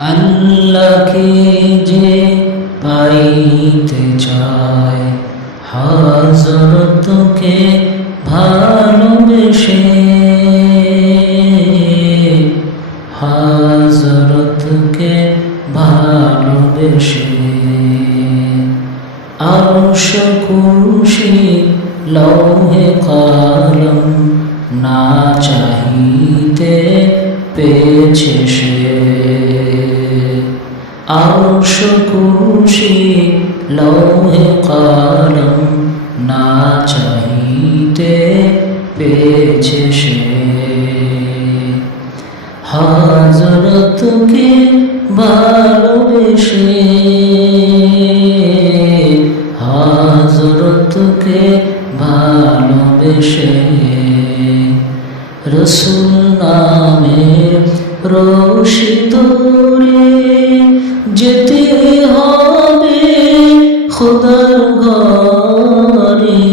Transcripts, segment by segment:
আল্লাহকে যে পাইতে চায় হযরতকে ভালোবেসে, হযরতকে ভালোবেসে। আরশ কুরসি লৌহে কলম না চাহিতে পেয়েছে সে। আরশ কুরসি লৌহে কলম না চাহিতে পেয়েছে সে। হযরতকে ভালোবেসে, হযরতকে ভালোবেসে। রসূল নামের রশি ধরে যেতে হবে খোদার ঘরে।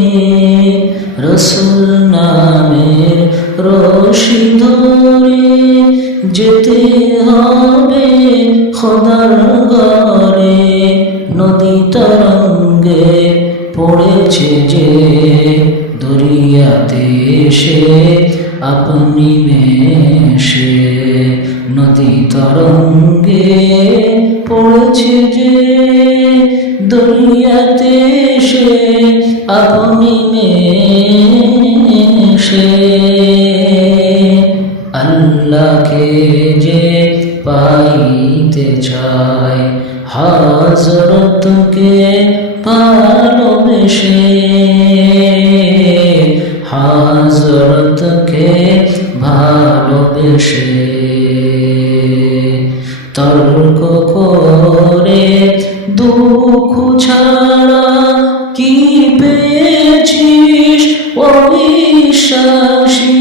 রসূল নামের রশি ধরে যেতে হবে খোদার ঘরে। নদী তরঙ্গে পড়েছে যে দরিয়াতে সে আপনি মেশে। নদী তরঙ্গে পড়েছে যে দরিয়াতে সে আপনি মেশে। আল্লাহকে যে পাইতে চায় হযরতকে ভালোবেসে, হযরতকে ভালোবেসে। তর্ক করে দুঃখ ছাড়া কি পেয়েছিস অবিশ্বাসী?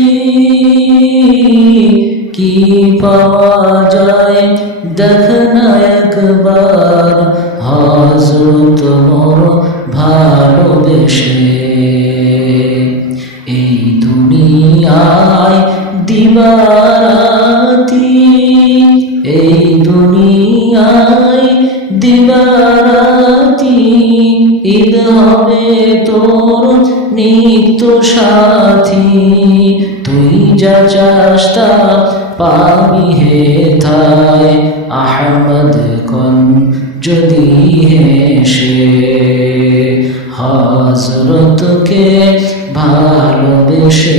কি পাওয়া যায় দেখ না একবার হযরত মোর ভালোবেসে। এই দুনিয়ায় দিবারাতি, এই দুনিয়ায় দিবারাতি ঈদ হবে তোর নিত্য সাথী। তুই যা চাস তা পাবি হেথায় আহমদ কোন যদি হেসে। হযরতকে ভালোবেসে।